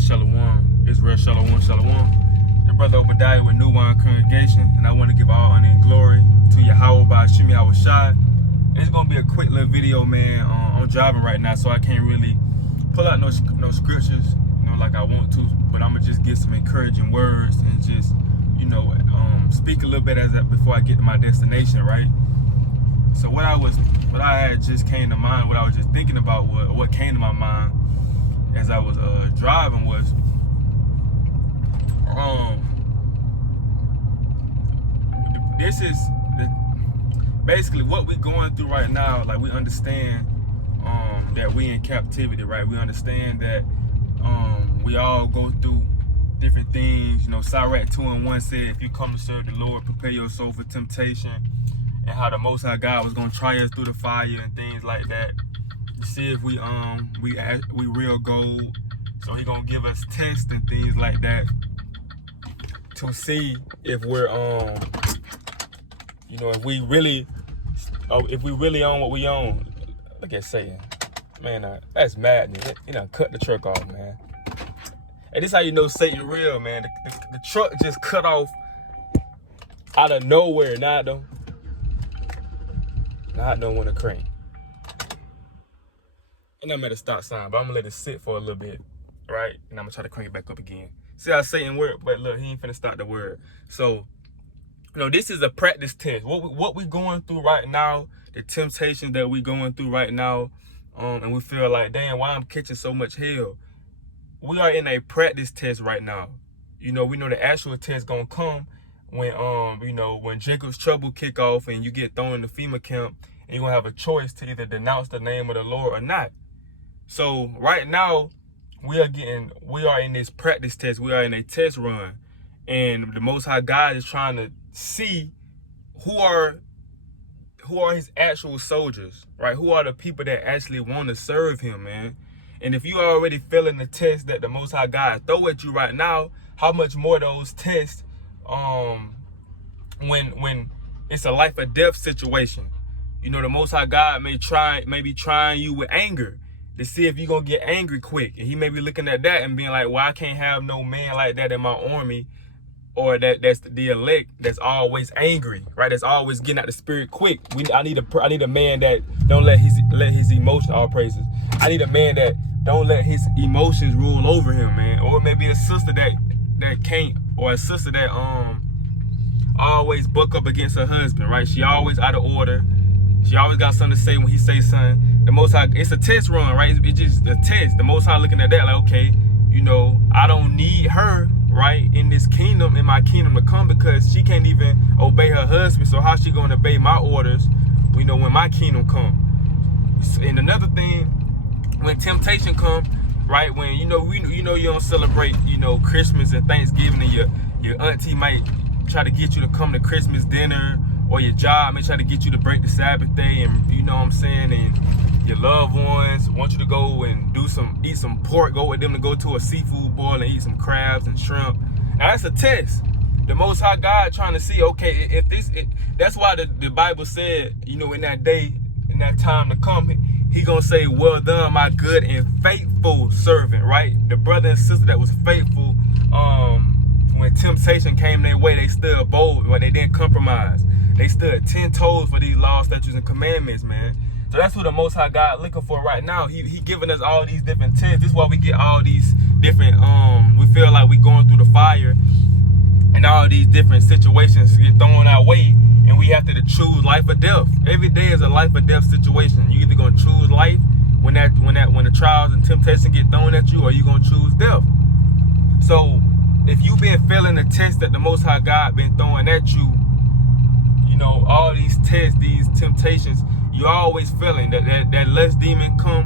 Shalom, Israel, Shalom, Shalom. The brother Obadiah with New Wine Congregation, and I want to give all honor and glory to Yahweh by Shimi Awashad. It's gonna be a quick little video, man. I'm driving right now, so I can't really pull out no scriptures, like I want to. But I'm gonna just get some encouraging words and just, speak a little bit before I get to my destination, right? So what I had just came to mind, what I was just thinking about, what came to my mind as I was driving was, this is basically what we're going through right now. Like, we understand that we in captivity, right? We understand that we all go through different things. Sirach 2:1 said, if you come to serve the Lord, prepare your soul for temptation, and how the Most High God was gonna try us through the fire and things like that to see if we real gold. So he gonna give us tests and things like that to see if we're if we really own what we own. Look at Satan, man. That's madness. Cut the truck off, man. And this how you know Satan real, man. The truck just cut off out of nowhere. Not knowing a crane. And I'm at a stop sign, but I'm gonna let it sit for a little bit, right? And I'm gonna try to crank it back up again. See how Satan work, but look, he ain't finna start the word. So, this is a practice test. What we going through right now, the temptations that we going through right now, and we feel like, damn, why I'm catching so much hell? We are in a practice test right now. We know the actual test gonna come when when Jacob's trouble kick off and you get thrown in the FEMA camp, and you're gonna have a choice to either denounce the name of the Lord or not. So right now, we are in this practice test. We are in a test run, and the Most High God is trying to see who are his actual soldiers, right? Who are the people that actually want to serve him, man? And if you are already failing the test that the Most High God throw at you right now, how much more those tests when it's a life or death situation? The Most High God may be trying you with anger to see if you're gonna get angry quick. And he may be looking at that and being like, well, I can't have no man like that in my army, or that's the elect that's always angry, right? That's always getting out the spirit quick. I need a man that don't let his emotions, all praises. I need a man that don't let his emotions rule over him, man. Or maybe a sister that can't, or a sister that always buck up against her husband, right? She always out of order. She always got something to say when he say something. The Most High, it's a test run, right? It's just a test. The Most High looking at that like, okay, I don't need her, right, in this kingdom, in my kingdom to come, because she can't even obey her husband. So how she gonna obey my orders, when my kingdom come? And another thing, when temptation come, right, when you don't celebrate, Christmas and Thanksgiving, and your auntie might try to get you to come to Christmas dinner, or your job may try to get you to break the Sabbath day, and and your loved ones want you to go and eat some pork, go with them to go to a seafood boil and eat some crabs and shrimp. Now that's a test. The Most High God trying to see, okay, that's why the Bible said, in that day, in that time to come, he gonna say, well done, my good and faithful servant, right? The brother and sister that was faithful, when temptation came their way, they stood bold, but they didn't compromise. They stood 10 toes for these laws, statutes, and commandments, man. So that's who the Most High God looking for right now. He giving us all these different tests. This is why we get all these different, we feel like we going through the fire, and all these different situations get thrown our way, and we have to choose life or death. Every day is a life or death situation. You either gonna choose life when the trials and temptation get thrown at you, or you gonna choose death. So if you been failing the test that the Most High God been throwing at you, all these tests, these temptations, you always feeling that lust demon come.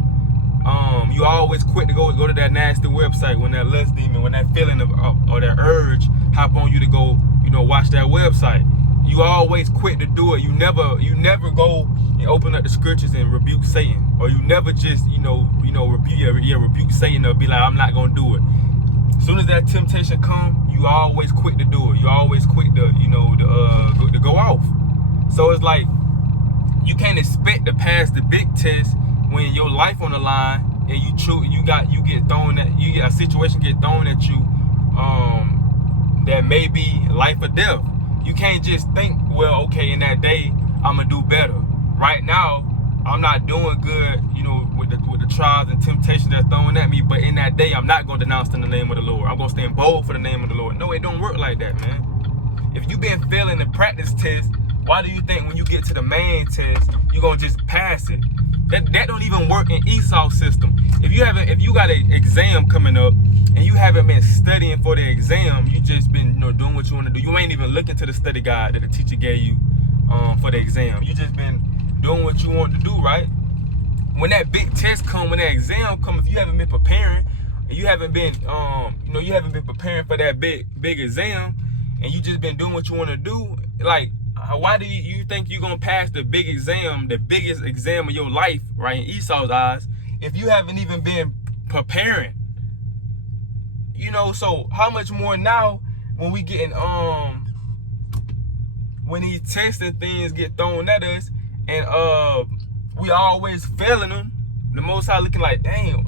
You always quick to go to that nasty website when that lust demon, when that feeling or that urge hop on you to go, watch that website. You always quick to do it. You never go and open up the scriptures and rebuke Satan, or you never just rebuke Satan or be like, I'm not gonna do it. As soon as that temptation come, you always quick to do it. You always quick to to go off. So it's like, you can't expect to pass the big test when your life on the line, and you get thrown at, you a situation get thrown at you, that may be life or death. You can't just think, well, okay, in that day, I'm gonna do better. Right now, I'm not doing good, with the trials and temptations that's thrown at me, but in that day, I'm not gonna denounce in the name of the Lord. I'm gonna stand bold for the name of the Lord. No, it don't work like that, man. If you've been failing the practice test, why do you think when you get to the main test, you're gonna just pass it? That don't even work in Esau's system. If you got an exam coming up and you haven't been studying for the exam, you just been doing what you want to do. You ain't even looking to the study guide that the teacher gave you for the exam. You just been doing what you want to do, right? When that big test come, when that exam come, if you haven't been preparing, and you haven't been you haven't been preparing for that big exam, and you just been doing what you want to do, like, why do you think you're gonna pass the big exam, the biggest exam of your life, right, in Esau's eyes, if you haven't even been preparing? So how much more now when we getting when these tests and things get thrown at us, and we always failing them. The Most High looking like, damn,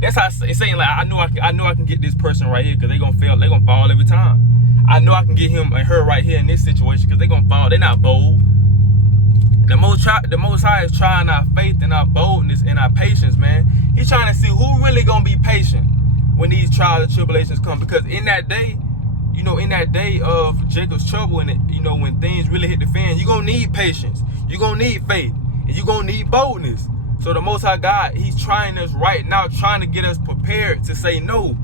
that's how it's saying, like, I know I can get this person right here, because they gonna fail, they gonna fall every time. I know I can get him and her right here in this situation, because they gonna fall. They're not bold. The Most High is trying our faith and our boldness and our patience, man. He's trying to see who really gonna be patient when these trials and tribulations come, because in that day, in that day of Jacob's trouble, and when things really hit the fan, you're gonna need patience, you're gonna need faith, and you're gonna need boldness. So the Most High God, he's trying us right now, trying to get us prepared to say no,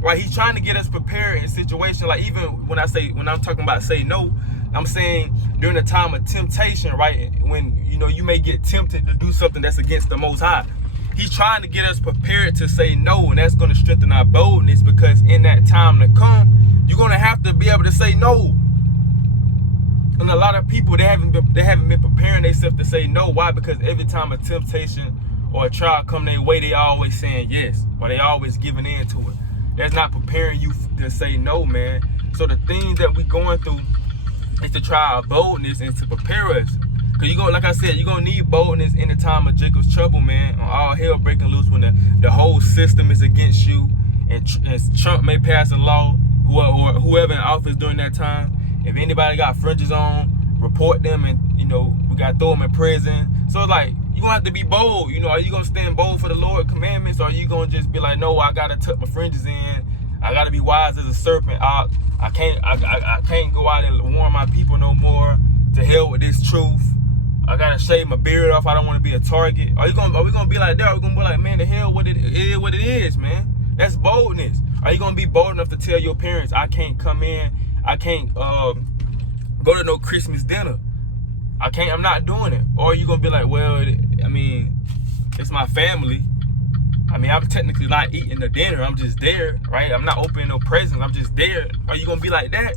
right? He's trying to get us prepared in situations, like, even when I'm talking about say no, I'm saying during the time of temptation, right? When you may get tempted to do something that's against the Most High. He's trying to get us prepared to say no, and that's going to strengthen our boldness, because in that time to come, you're going to have to be able to say no. And a lot of people, they haven't been preparing themselves to say no. Why? Because every time a temptation or a trial come their way, they always saying yes, or they always giving in to it. That's not preparing you to say no, man. So the things that we going through is to try our boldness and to prepare us. Because like I said, you're going to need boldness in the time of Jacob's trouble, man. All hell breaking loose when the whole system is against you, and Trump may pass a law, or whoever in office during that time. If anybody got fringes on, report them, and we got to throw them in prison. So like, you're going to have to be bold. Are you going to stand bold for the Lord's commandments, or are you going to just be like, no, I got to tuck my fringes in, I got to be wise as a serpent, I can't go out and warn my people no more, to hell with this truth, I gotta shave my beard off, I don't want to be a target? Are we gonna be like that? Are we gonna be like, man, the hell what it is, man? That's boldness. Are you gonna be bold enough to tell your parents, I can't come in, I can't go to no Christmas dinner, I'm not doing it? Or are you gonna be like, well, it's my family, I'm technically not eating the dinner, I'm just there, right? I'm not opening no presents, I'm just there. Are you gonna be like that?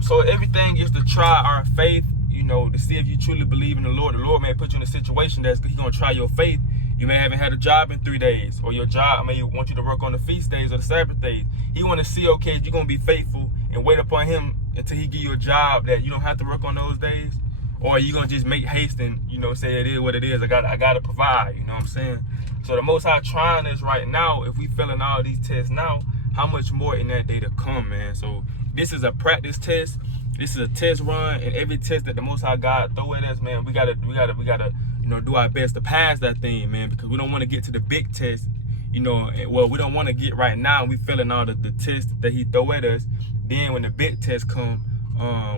So everything is to try our faith, to see if you truly believe in the Lord. The Lord may put you in a situation that's He's gonna try your faith. You may haven't had a job in 3 days, or your job may want you to work on the feast days or the Sabbath days. He want to see, okay, if you're gonna be faithful and wait upon Him until He give you a job that you don't have to work on those days, or are you gonna just make haste and say it is what it is? I gotta provide. You know what I'm saying? So the Most High trying us right now. If we failing all these tests now, how much more in that day to come, man? So this is a practice test. This is a test run, and every test that the Most High God throw at us, man, we gotta do our best to pass that thing, man, because we don't want to get to the big test, well, we don't want to get right now. We failing all the tests that He throw at us. Then when the big test come,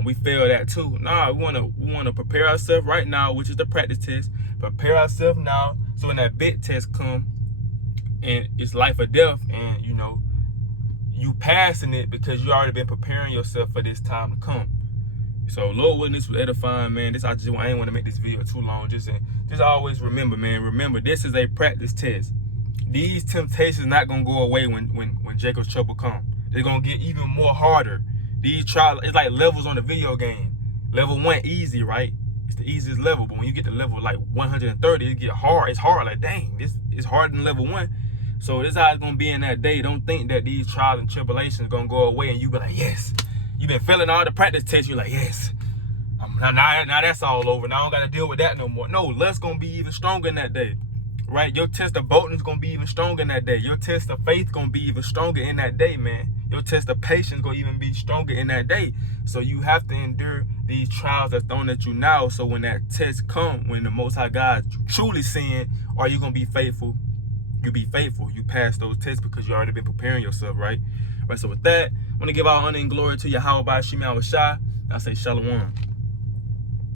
we fail that too. Nah, we wanna prepare ourselves right now, which is the practice test. Prepare ourselves now, so when that big test come, and it's life or death, and you passing it because you already been preparing yourself for this time to come. So Lord willing, this was edifying, man. I ain't want to make this video too long. Just always remember, man. Remember, this is a practice test. These temptations not gonna go away when Jacob's trouble come. They're gonna get even more harder. These trials, it's like levels on the video game. Level 1 easy, right? It's the easiest level, but when you get to level like 130, it get hard. It's hard. Like, dang, this is harder than level 1. So this is how it's gonna be in that day. Don't think that these trials and tribulations gonna go away and you be like, yes. You've been failing all the practice tests. You're like, yes. Now that's all over. Now I don't gotta deal with that no more. No, less gonna be even stronger in that day. right? Your test of boldness gonna be even stronger in that day. Your test of faith gonna be even stronger in that day, man. Your test of patience gonna even be stronger in that day. So you have to endure these trials that's thrown at you now. So when that test come, when the Most High God truly saying, are you gonna be faithful? You be faithful. You pass those tests because you already been preparing yourself, right? Right. So with that, I want to give our honor and glory to Yahweh by Shema Shai. I say shalom.